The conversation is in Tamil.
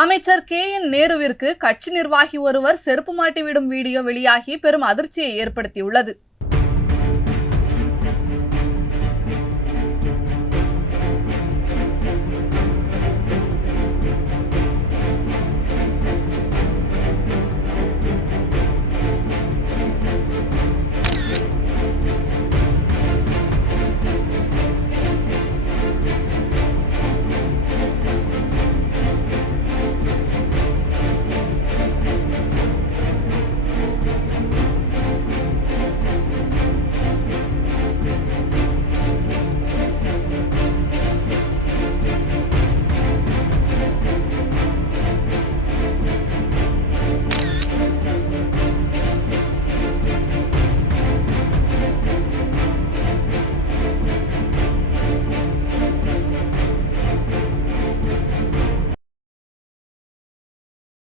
அமைச்சர் கே என் நேருவிற்கு கட்சி நிர்வாகி ஒருவர் செருப்பு மாட்டிவிடும் வீடியோ வெளியாகி பெரும் அதிர்ச்சியை ஏற்படுத்தியுள்ளது